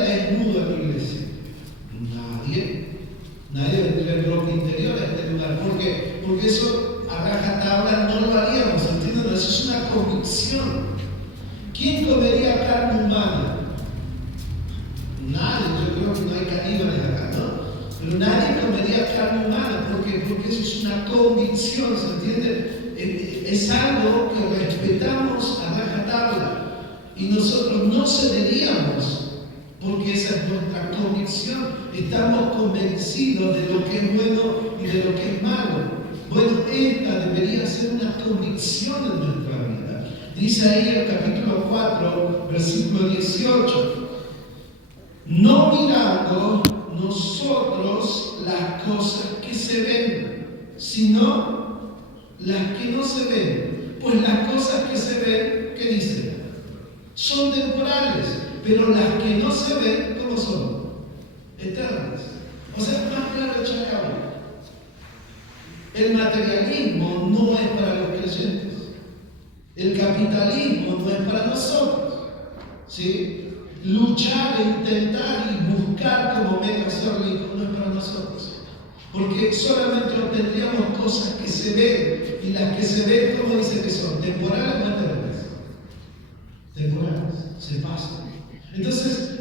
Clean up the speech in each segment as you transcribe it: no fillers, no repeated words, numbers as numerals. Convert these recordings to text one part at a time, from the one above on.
vendría desnudo a la iglesia? Nadie vendría en ropa interior a este lugar. ¿Por qué? Porque eso a rajatabla no lo haríamos, ¿entienden? Eso es una convicción. ¿Quién comería carne humana? Nadie, yo creo que no hay caníbales acá, ¿no? Pero nadie comería carne humana, ¿por qué? Porque eso es una convicción, ¿se entiende? Es algo que respetamos a rajatabla y nosotros no cederíamos. Porque esa es nuestra convicción. Estamos convencidos de lo que es bueno y de lo que es malo. Bueno, esta debería ser una convicción en nuestra vida. Dice ahí el capítulo 4, versículo 18. No mirando nosotros las cosas que se ven, sino las que no se ven. Pues las cosas que se ven, ¿qué dice? Son temporales. Pero las que no se ven, ¿cómo son? Eternas. O sea, más claro ya acabó. El materialismo no es para los creyentes. El capitalismo no es para nosotros. ¿Sí? Luchar, intentar y buscar como mega ser rico no es para nosotros. Porque solamente obtendríamos cosas que se ven. Y las que se ven, ¿cómo dice que son? ¿Temporales o eternas? Temporales. Se pasan. Entonces,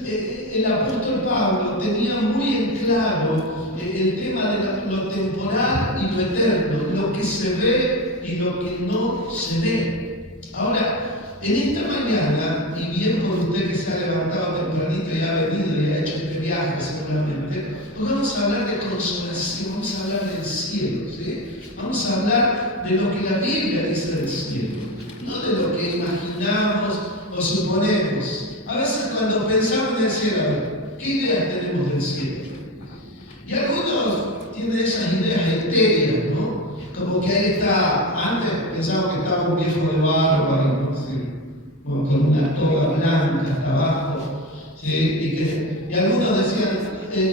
el apóstol Pablo tenía muy en claro el tema de lo temporal y lo eterno, lo que se ve y lo que no se ve. Ahora, en esta mañana, y bien por usted que se ha levantado tempranito y ha venido y ha hecho este viaje seguramente, pues vamos a hablar de consolación, vamos a hablar del cielo, ¿sí? Vamos a hablar de lo que la Biblia dice del cielo, no de lo que imaginamos o suponemos. A veces cuando pensamos en el cielo, ¿qué ideas tenemos del cielo? Y algunos tienen esas ideas etéreas, ¿no? Como que ahí está, antes pensábamos que estaba un viejo de barba, ¿no? Sí, con una toga blanca hasta abajo, ¿sí? Y algunos decían,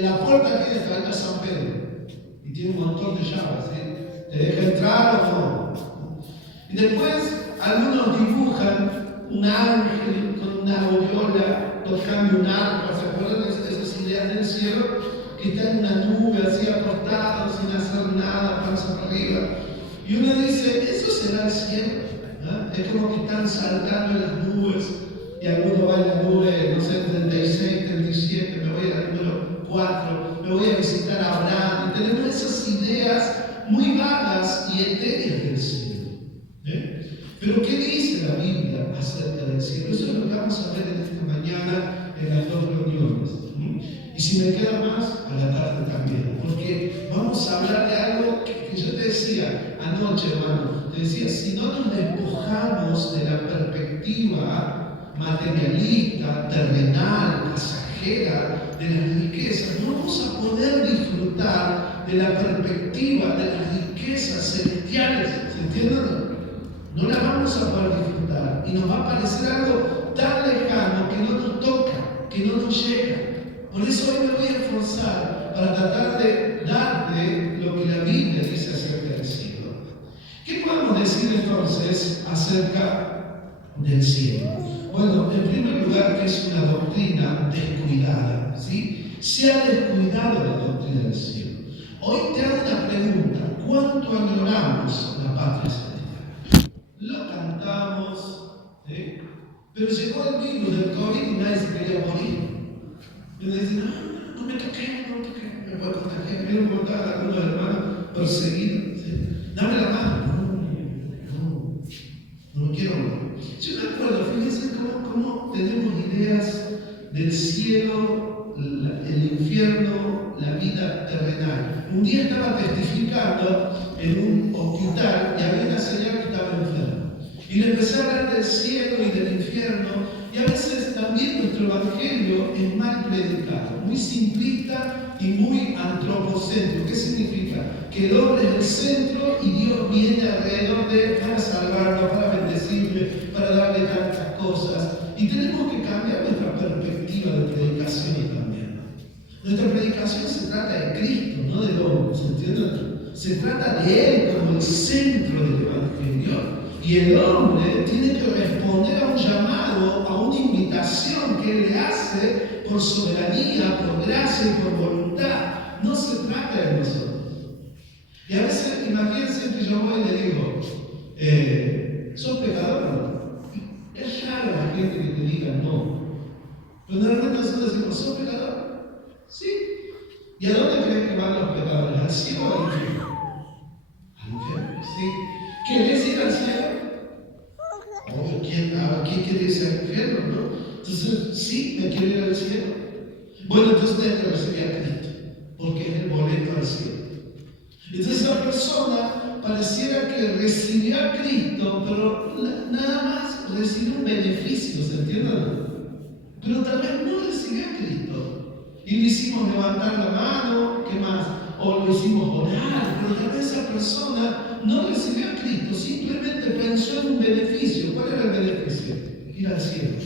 la puerta tiene que estar a San Pedro, y tiene un montón de llaves, ¿sí? ¿Te deja entrar o no? Y después algunos dibujan un ángel con una aureola tocando un arpa, ¿se acuerdan de esas ideas del cielo? Que está en una nube así acostado, sin hacer nada, panza para arriba. Y uno dice, ¿eso será el cielo? ¿Ah? Es como que están saltando en las nubes, y alguno va en la nube, no sé, 36, 37, me voy a la número 4, me voy a visitar a Abraham, y tenemos esas ideas muy vagas y etéreas del cielo. Pero ¿qué dice la Biblia acerca del cielo? Eso es lo que vamos a ver en esta mañana en las dos reuniones. Y si me queda más, a la tarde también. Porque vamos a hablar de algo que yo te decía anoche, hermano. Te decía, si no nos despojamos de la perspectiva materialista, terrenal, pasajera, de las riquezas, no vamos a poder disfrutar de la perspectiva de las riquezas celestiales. ¿Se entienden? No la vamos a poder disfrutar y nos va a parecer algo tan lejano que no nos toca, que no nos llega. Por eso hoy me voy a esforzar para tratar de darte lo que la Biblia dice acerca del cielo. ¿Qué podemos decir entonces acerca del cielo? Bueno, en primer lugar, que es una doctrina descuidada, ¿sí? Se ha descuidado la doctrina del cielo. Hoy te hago una pregunta: ¿cuánto añoramos la patria celestial? Lo cantamos, ¿sí? Pero llegó el virus del COVID y nadie se quería morir. Y uno dice, no me toqué, me puedo contagiar. Me lo contaba algunos hermanos perseguidos, ¿sí? Dame la mano. No quiero morir. Yo me acuerdo, fíjense cómo tenemos ideas del cielo, el infierno, la vida terrenal. Un día estaba testificando en un hospital y había una señora que estaba enferma. Y le empecé a hablar del cielo y del infierno, y a veces también nuestro evangelio es mal predicado, muy simplista y muy antropocéntrico. ¿Qué significa? Que el hombre es el centro y Dios viene alrededor de él para salvarlo, para bendecirle, para darle tantas cosas. Y tenemos que cambiar nuestra perspectiva de predicación también. Nuestra predicación se trata de Cristo, no del hombre, ¿se entiende? Se trata de Él como el centro del evangelio. Y el hombre tiene que responder a un llamado, a una invitación que Él le hace por soberanía, por gracia y por voluntad. No se trata de nosotros. Y a veces, imagínense que yo voy y le digo, ¿sos pecador? Es raro la gente que te diga no. Pero normalmente nosotros decimos, ¿sos pecador? Sí. ¿Y a dónde creen que van los pecadores? ¿Al cielo o al infierno? Al infierno, sí. ¿Querés ir al cielo? Obvio, ¿quién quiere irse al infierno, no? Entonces, sí, me quiero ir al cielo. Bueno, entonces tengo que recibir a Cristo, porque es el boleto al cielo. Entonces esa persona pareciera que recibió a Cristo, pero nada más recibió un beneficio, ¿se entiende? Pero tal vez no recibió a Cristo. Y le hicimos levantar la mano, ¿qué más? O lo hicimos orar, pero tal vez esa persona no recibió a Cristo, simplemente pensó en un beneficio. ¿Cuál era el beneficio? Ir al cielo.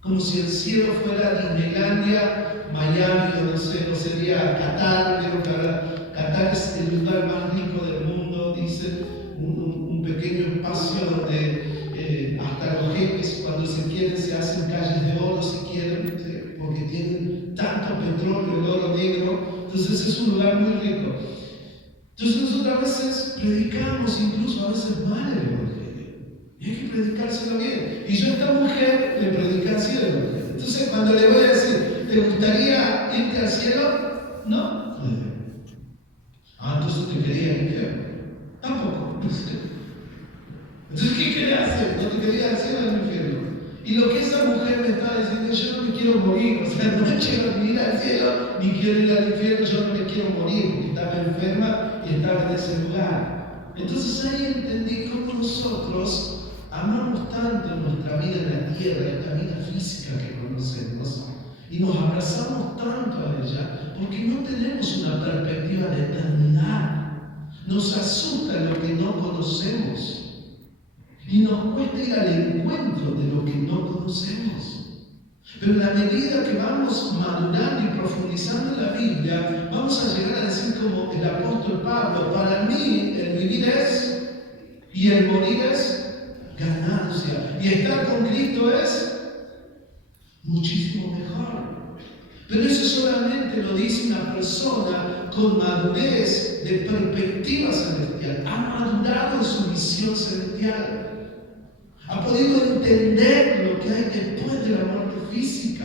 Como si el cielo fuera Disneylandia, Miami, o no sé, no sería Qatar, creo que ahora Qatar es el lugar más rico del mundo, dice, un pequeño espacio donde hasta los jeques cuando se quieren se hacen calles de oro si quieren, ¿sí? Porque tienen tanto petróleo, el oro negro, entonces es un lugar muy rico. Entonces nosotros a veces predicamos incluso a veces mal el Evangelio. Y hay que predicárselo bien. Y yo a esta mujer le prediqué al cielo. Entonces cuando le voy a decir, ¿te gustaría irte al cielo? No. Entonces te quería al infierno. Tampoco. Entonces, ¿qué quería hacer? No te quería al cielo o al infierno. Y lo que esa mujer me estaba diciendo, yo no me quiero morir, o sea, no quiero ir al cielo, ni quiero ir al infierno, yo no me quiero morir, porque estaba enferma y estaba en ese lugar. Entonces ahí entendí cómo nosotros amamos tanto nuestra vida en la tierra, esta vida física que conocemos, y nos abrazamos tanto a ella, porque no tenemos una perspectiva de eternidad. Nos asusta lo que no conocemos. Y nos cuesta ir al encuentro de lo que no conocemos. Pero en la medida que vamos madurando y profundizando en la Biblia, vamos a llegar a decir como el apóstol Pablo, para mí el vivir es y el morir es ganancia. Y estar con Cristo es muchísimo mejor. Pero eso solamente lo dice una persona con madurez de perspectiva celestial. Ha madurado en su visión celestial. Ha podido entender lo que hay después de la muerte física.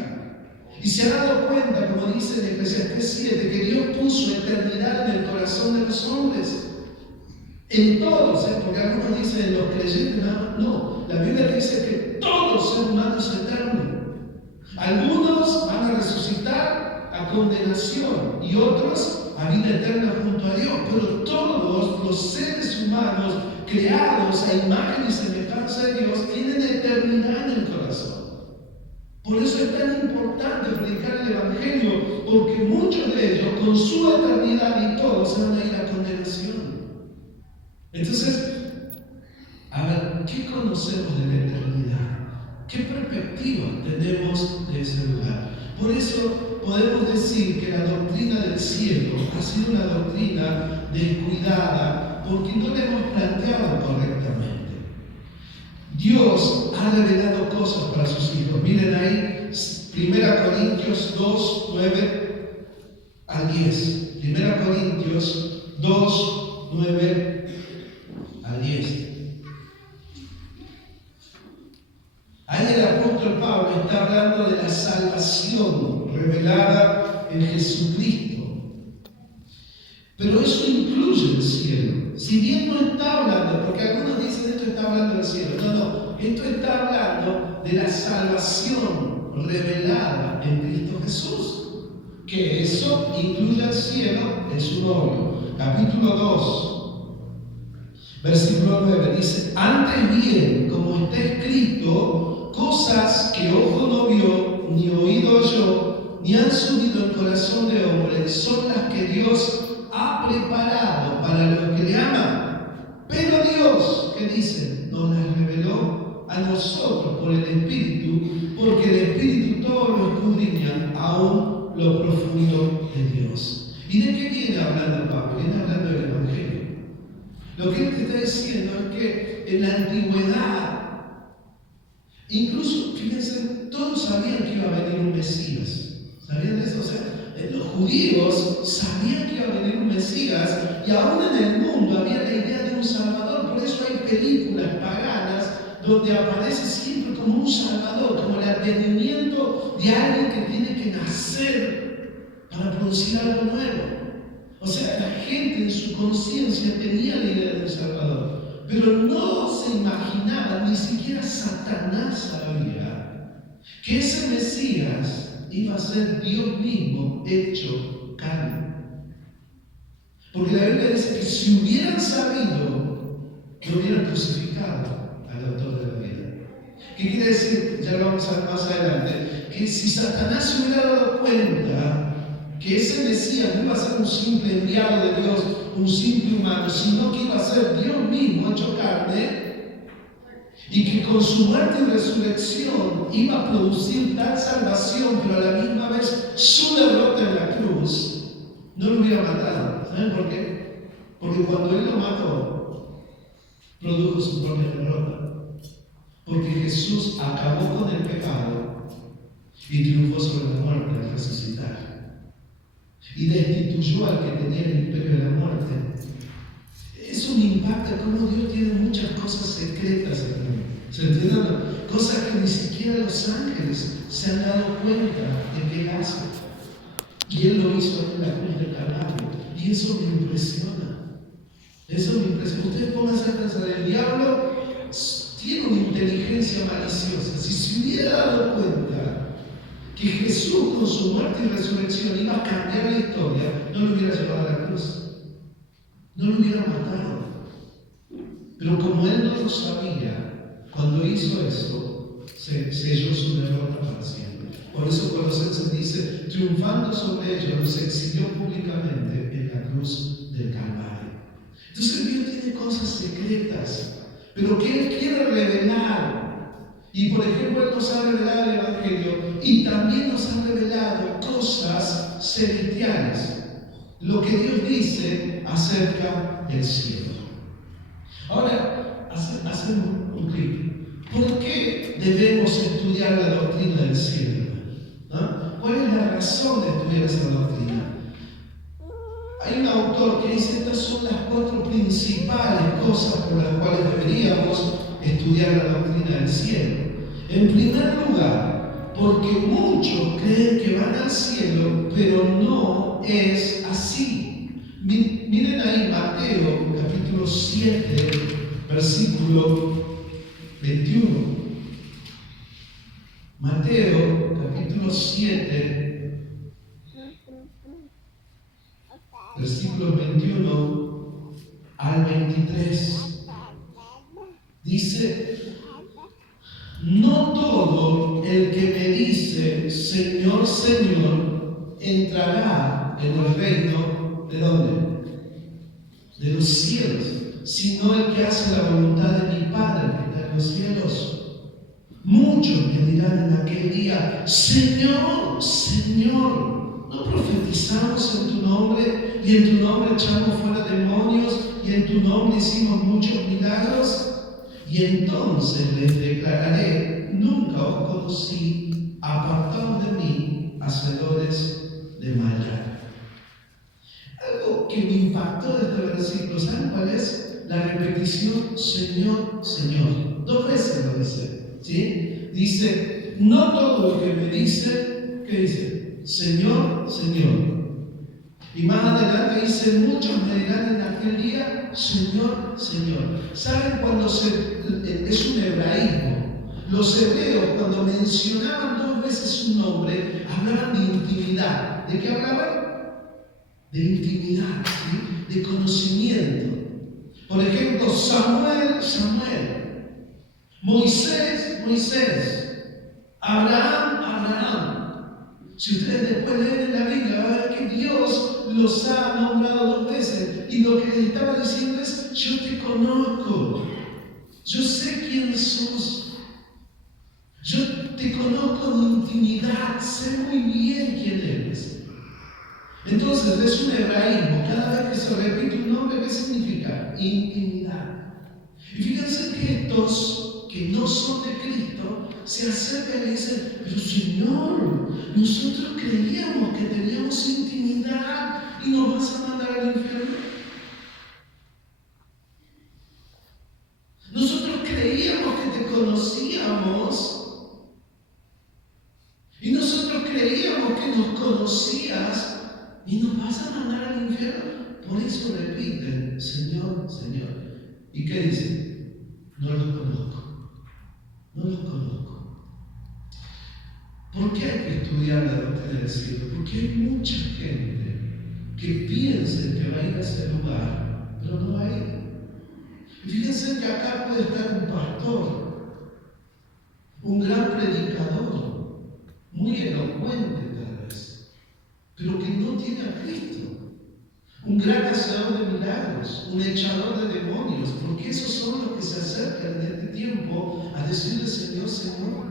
Y se ha dado cuenta, como dice en Eclesiastés 7, que Dios puso eternidad en el corazón de los hombres. En todos, porque algunos dicen en los creyentes, no. La Biblia dice que todo ser humano es eterno. Algunos van a resucitar a condenación y otros a vida eterna junto a Dios. Pero todos los seres humanos creados a imagen y semejanza de Dios tienen eternidad en el corazón. Por eso es tan importante predicar el Evangelio, porque muchos de ellos con su eternidad y todos se van a ir a condenación. Entonces, a ver, ¿qué conocemos de la eternidad? ¿Qué perspectiva tenemos de ese lugar? Por eso podemos decir que la doctrina del cielo ha sido una doctrina descuidada porque no la hemos planteado correctamente. Dios ha revelado cosas para sus hijos. Miren ahí, 1 Corintios 2, 9 al 10. 1 Corintios 2, 9 al 10. Ahí el apóstol Pablo está hablando de la salvación revelada en Jesucristo. Pero eso incluye el cielo. Si bien no está hablando, porque algunos dicen esto está hablando del cielo. No. Esto está hablando de la salvación revelada en Cristo Jesús. Que eso incluye al cielo en su novio. Capítulo 2. Versículo 9 dice, antes bien, como está escrito, cosas que ojo no vio, ni oído oyó, ni han subido el corazón de hombre, son las que Dios ha preparado para los que le aman. Pero Dios, ¿qué dice? Nos las reveló a nosotros por el Espíritu, porque el Espíritu todo lo escudriña, aún lo profundo de Dios. ¿Y de qué viene hablando Pablo? Viene hablando del Evangelio. Lo que él te está diciendo es que en la antigüedad, incluso, fíjense, todos sabían que iba a venir un Mesías. ¿Sabían eso? O sea, los judíos sabían que iba a venir un Mesías y aún en el mundo había la idea de un Salvador. Por eso hay películas paganas donde aparece siempre como un Salvador, como el advenimiento de alguien que tiene que nacer para producir algo nuevo. O sea, la gente en su conciencia tenía la idea de un Salvador, pero no se imaginaba, ni siquiera Satanás sabía, que ese Mesías iba a ser Dios mismo hecho carne. Porque la Biblia dice que si hubieran sabido, lo hubieran crucificado al autor de la vida. ¿Qué quiere decir? Ya lo vamos a ver más adelante. Que si Satanás se hubiera dado cuenta que ese Mesías no iba a ser un simple enviado de Dios, un simple humano, sino que iba a ser Dios mismo hecho carne, y que con su muerte y resurrección iba a producir tal salvación, pero a la misma vez su derrota en la cruz, no lo hubiera matado. ¿Saben por qué? Porque cuando él lo mató, produjo su propia derrota. Porque Jesús acabó con el pecado y triunfó sobre la muerte al resucitar. Y destituyó al que tenía el imperio de la muerte. Eso me impacta cómo Dios tiene muchas cosas secretas en él. ¿Se entienden? Cosas que ni siquiera los ángeles se han dado cuenta de que él hace. Y él lo hizo en la cruz del Calvario. Y eso me impresiona. Eso me impresiona. Ustedes pónganse a pensar, el diablo tiene una inteligencia maliciosa. Si se hubiera dado cuenta que Jesús con su muerte y resurrección iba a cambiar la historia, no lo hubiera llevado a la cruz. No lo hubiera matado. Pero como él no lo sabía, cuando hizo esto, selló su derrota para siempre. Por eso Colosenses dice, triunfando sobre ellos, los exhibió públicamente en la cruz del Calvario. Entonces Dios tiene cosas secretas, pero que Él quiere revelar. Y por ejemplo, Él nos ha revelado el Evangelio y también nos ha revelado cosas celestiales. Lo que Dios dice acerca del cielo. Ahora, hacemos un clic. ¿Por qué debemos estudiar la doctrina del cielo? ¿No? ¿Cuál es la razón de estudiar esa doctrina? Hay un autor que dice estas son las 4 principales cosas por las cuales deberíamos estudiar la doctrina del cielo. En primer lugar, porque muchos creen que van al cielo, pero no es así. Miren ahí Mateo, capítulo 7, versículo 21. Mateo, capítulo 7, versículos 21 al 23. Dice, no todo el que me dice, Señor, Señor, entrará en el reino, ¿de dónde? De los cielos, sino el que hace la voluntad de mi Padre que está en los cielos. Muchos me dirán en aquel día, Señor, Señor, ¿no profetizamos en tu nombre y en tu nombre echamos fuera demonios y en tu nombre hicimos muchos milagros? Y entonces les declararé, nunca os conocí, apartaos de mí, hacedores de maldad. Algo que me impactó de este versículo, ¿saben cuál es? La repetición, Señor, Señor. 2 veces lo dice, ¿sí? Dice, no todo lo que me dice, ¿qué dice? Señor, Señor. Y más adelante dice, muchos me dirán en aquel día, Señor, Señor. ¿Saben cuando es un hebraísmo? Los hebreos cuando mencionaban 2 veces un nombre, hablaban de intimidad. ¿De qué hablaban? De intimidad, ¿sí? De conocimiento. Por ejemplo, Samuel, Samuel. Moisés, Moisés. Abraham, Abraham. Si ustedes después leen en la Biblia, van a ver que Dios los ha nombrado 2 veces. Y lo que les estaba diciendo es, yo te conozco. Yo sé quién sos. Yo te conozco en intimidad. Sé muy bien quién eres. Entonces es un hebraísmo. Cada vez que se repite un nombre, ¿qué significa? Intimidad. Y fíjense que estos que no son de Cristo se acercan y dicen: pero Señor, nosotros creíamos que teníamos intimidad y nos vas a mandar al infierno. Nosotros creíamos que te conocíamos y nosotros creíamos que nos conocías y nos vas a mandar al infierno. Por eso repiten: Señor, Señor. ¿Y qué dicen? No los conozco. No los conozco. ¿Por qué hay que estudiar la doctrina del cielo? Porque hay mucha gente que piensa que va a ir a ese lugar, pero no va a ir. Y fíjense que acá puede estar un pastor, un gran predicador, muy elocuente tal vez, pero que no tiene a Cristo. Un gran hacedor de milagros, un echador de demonios, porque esos son los que se acercan en este tiempo a decirle: Señor, Señor.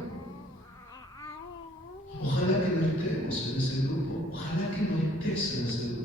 Ojalá que no estemos en ese grupo, ojalá que no estés en ese grupo.